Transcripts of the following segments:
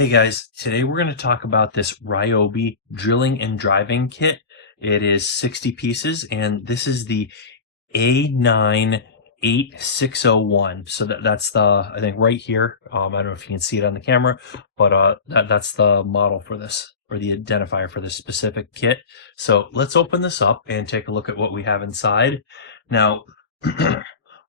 Hey guys, today we're going to talk about this Ryobi drilling and driving kit. It is 60 pieces and this is the A98601. So that's the, I think right here. I don't know if you can see it on the camera, but that's the model for this, or the identifier for this specific kit. So let's open this up and take a look at what we have inside. Now,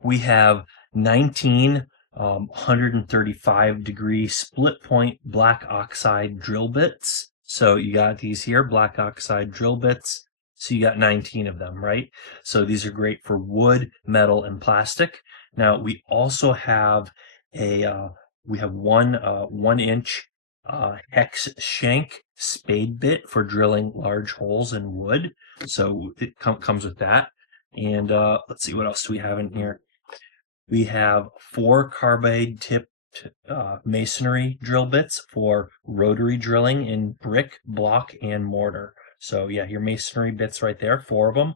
we have 19 135-degree split point black oxide drill bits. So you got these here, black oxide drill bits. So you got 19 of them, right? So these are great for wood, metal, and plastic. Now we also have we have one 1-inch hex shank spade bit for drilling large holes in wood. So it comes with that. And let's see, what else do we have in here? We have 4 carbide tipped masonry drill bits for rotary drilling in brick, block, and mortar. So yeah, your masonry bits right there, 4 of them,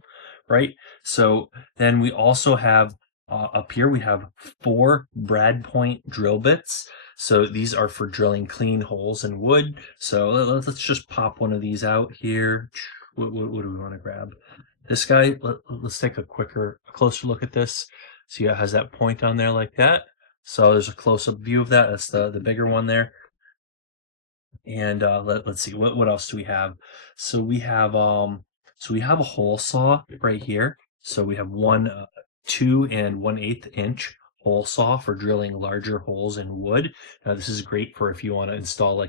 right? So then we also have up here, we have 4 brad point drill bits. So these are for drilling clean holes in wood. So let's just pop one of these out here. What do we want to grab? This guy, let's take a closer look at this. See how it has that point on there like that. So there's a close-up view of that. That's the bigger one there. And let's see, what else do we have? So we have a hole saw right here. So we have one 2 1/8 inch hole saw for drilling larger holes in wood. Now this is great for if you want to install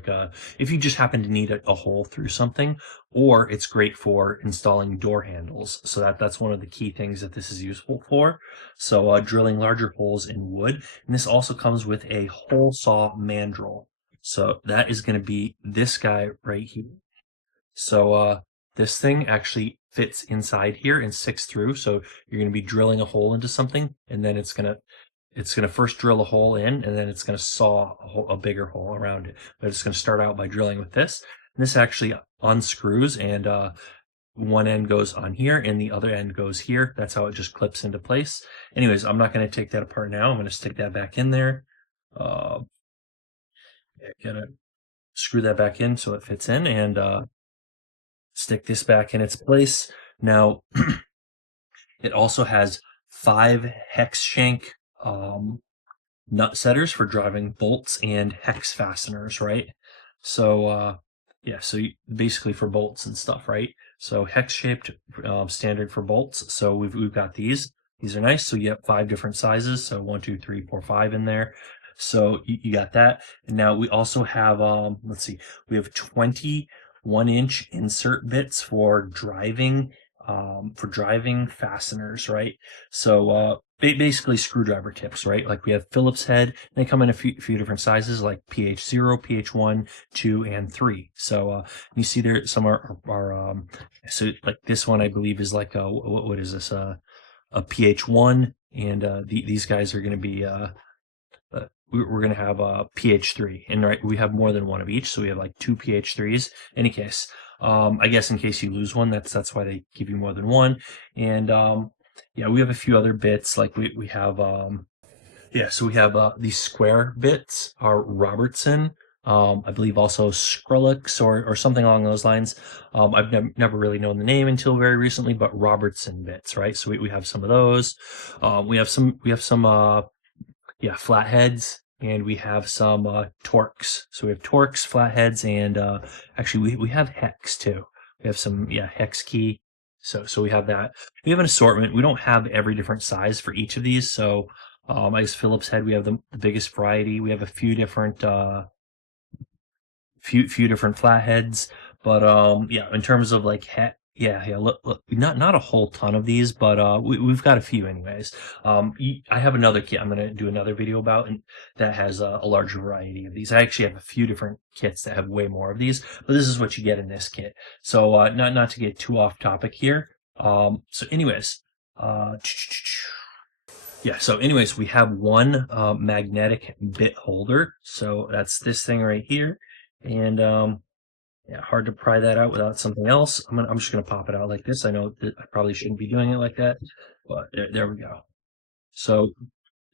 if you just happen to need a hole through something, or it's great for installing door handles. So that's one of the key things that this is useful for. So drilling larger holes in wood. And this also comes with a hole saw mandrel. So that is going to be this guy right here. So this thing actually fits inside here and sticks through. So you're going to be drilling a hole into something, and then it's gonna first drill a hole in, and then it's gonna saw a bigger hole around it. But it's gonna start out by drilling with this. And this actually unscrews, and one end goes on here, and the other end goes here. That's how it just clips into place. Anyways, I'm not going to take that apart now. I'm going to stick that back in there. Uh, Gonna screw that back in so it fits in, and stick this back in its place. Now, it also has 5 hex shank nut setters for driving bolts and hex fasteners, right? So, yeah, so basically for bolts and stuff, right? So hex shaped standard for bolts. So we've got these. These are nice. So you have 5 different sizes. So 1, 2, 3, 4, 5 in there. So you got that. And now we also have let's see, we have 20 1-inch insert bits for driving fasteners, right? So basically screwdriver tips, right? Like we have Phillips head. They come in a few different sizes, like PH0, PH1, 2, and 3. So you see there some are so like this one I believe is like a what is this a PH1, and these guys are going to be we're going to have a PH3, and right, we have more than one of each, so we have like 2 PH3s. Any case, I guess in case you lose one, that's why they give you more than one. And yeah, we have a few other bits, like we have yeah, so we have these square bits are Robertson. I believe also Skrillex or something along those lines. I've never really known the name until very recently, but Robertson bits, right? So we have some of those. We have some yeah, flatheads, and we have some Torx. So we have Torx, flatheads, and actually we have hex too. We have some hex key. So we have that. We have an assortment. We don't have every different size for each of these. So I guess Phillips head, we have the biggest variety. We have a few different few different flatheads, but yeah, in terms of like look, not a whole ton of these, but we've got a few anyways. I have another kit I'm going to do another video about, and that has a larger variety of these. I actually have a few different kits that have way more of these, but this is what you get in this kit. So not to get too off topic here. So anyways, yeah, so anyways, we have one magnetic bit holder. So that's this thing right here. And yeah, hard to pry that out without something else. I'm just gonna pop it out like this. I know that I probably shouldn't be doing it like that, but there we go. So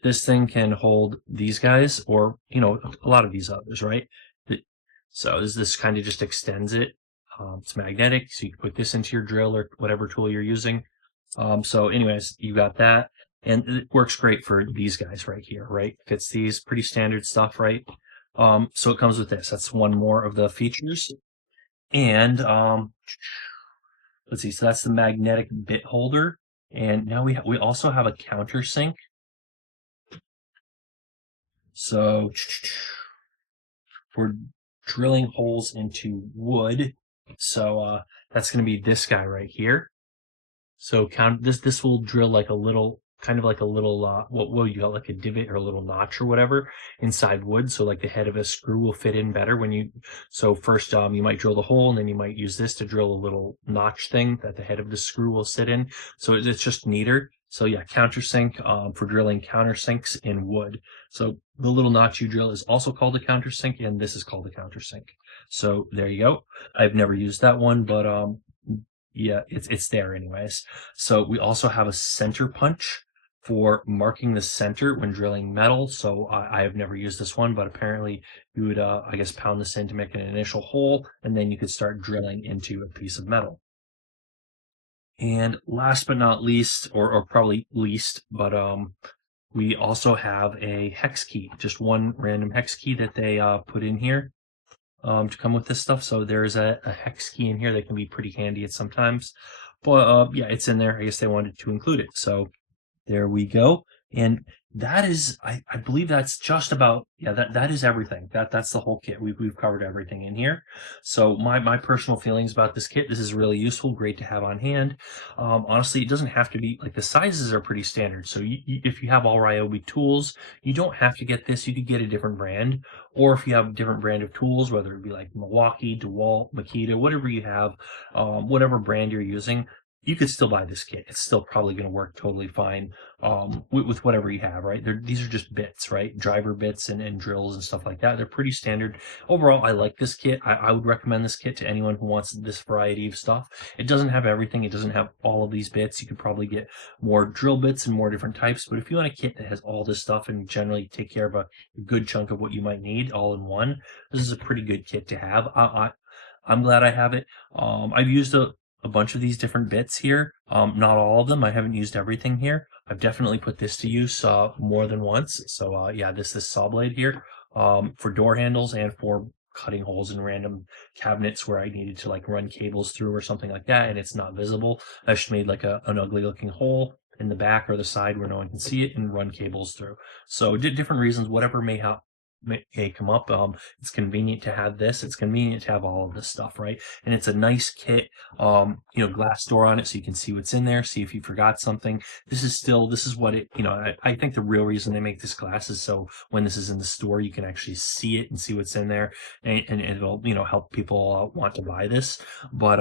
this thing can hold these guys, or a lot of these others, right? So this kind of just extends it. It's magnetic, so you can put this into your drill or whatever tool you're using. So anyways, you got that. And it works great for these guys right here, right? Fits these, pretty standard stuff, right? So it comes with this. That's one more of the features. And let's see, so that's the magnetic bit holder. And now we also have a countersink. So for drilling holes into wood. So that's going to be this guy right here. So count this will drill like a little kind of like a little what will you got like a divot or a little notch or whatever inside wood. So like the head of a screw will fit in better when you so first you might drill the hole and then you might use this to drill a little notch thing that the head of the screw will sit in. So it's just neater. So yeah, countersink for drilling countersinks in wood. So the little notch you drill is also called a countersink, and this is called a countersink. So there you go. I've never used that one, but yeah, it's there anyways. So we also have a center punch for marking the center when drilling metal. So I have never used this one, but apparently you would, I guess, pound this in to make an initial hole, and then you could start drilling into a piece of metal. And last but not least, or probably least, but we also have a hex key, just one random hex key that they put in here to come with this stuff. So there's a hex key in here that can be pretty handy at sometimes. But yeah, it's in there. I guess they wanted to include it. So there we go. And that is, I believe that's just about, yeah, that is everything. That's the whole kit. We've covered everything in here. So my personal feelings about this kit, this is really useful, great to have on hand. Honestly, it doesn't have to be, like the sizes are pretty standard. So if you have all Ryobi tools, you don't have to get this. You could get a different brand. Or if you have a different brand of tools, whether it be like Milwaukee, DeWalt, Makita, whatever you have, whatever brand you're using, you could still buy this kit. It's still probably going to work totally fine with whatever you have, right? These are just bits, right? Driver bits and drills and stuff like that. They're pretty standard. Overall, I like this kit. I would recommend this kit to anyone who wants this variety of stuff. It doesn't have everything. It doesn't have all of these bits. You could probably get more drill bits and more different types. But if you want a kit that has all this stuff and generally take care of a good chunk of what you might need all in one, this is a pretty good kit to have. I'm glad I have it. I've used a bunch of these different bits here. Not all of them. I haven't used everything here. I've definitely put this to use more than once. So yeah, this saw blade here for door handles and for cutting holes in random cabinets where I needed to like run cables through or something like that, and it's not visible. I just made like an ugly looking hole in the back or the side where no one can see it and run cables through. So different reasons, whatever may come up. It's convenient to have this. It's convenient to have all of this stuff, right? And it's a nice kit. Glass door on it so you can see what's in there. See if you forgot something. This is what it. I think the real reason they make this glass is so when this is in the store, you can actually see it and see what's in there, and it'll help people want to buy this. But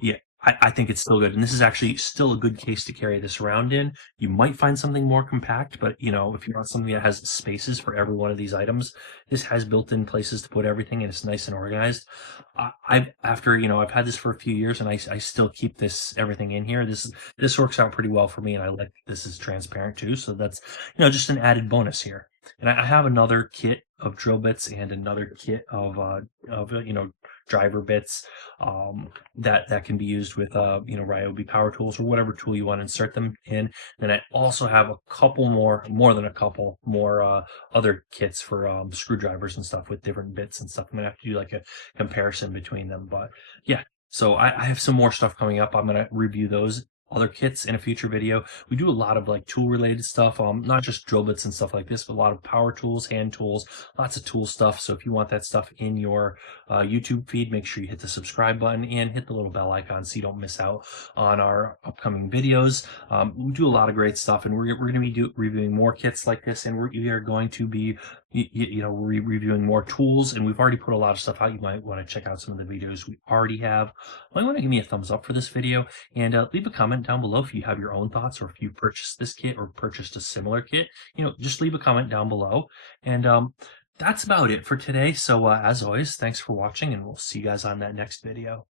yeah. I think it's still good. And this is actually still a good case to carry this around in. You might find something more compact, but if you want something that has spaces for every one of these items, this has built-in places to put everything and it's nice and organized. I've had this for a few years and I still keep everything in here. This works out pretty well for me, and I like this is transparent too. So that's, just an added bonus here. And I have another kit of drill bits and another kit of driver bits that can be used with Ryobi power tools or whatever tool you want to insert them in. Then I also have a couple more than a couple more other kits for screwdrivers and stuff with different bits and stuff. I'm gonna have to do like a comparison between them, but yeah. So I have some more stuff coming up. I'm gonna review those other kits in a future video. We do a lot of like tool related stuff, not just drill bits and stuff like this, but a lot of power tools, hand tools, lots of tool stuff. So if you want that stuff in your YouTube feed, make sure you hit the subscribe button and hit the little bell icon so you don't miss out on our upcoming videos. We do a lot of great stuff, and we're going to be reviewing more kits like this, and we are going to be reviewing more tools, and we've already put a lot of stuff out. You might want to check out some of the videos we already have. You might want to give me a thumbs up for this video, and leave a comment down below if you have your own thoughts, or if you purchased this kit or purchased a similar kit. Just leave a comment down below. And that's about it for today. So as always, thanks for watching, and we'll see you guys on that next video.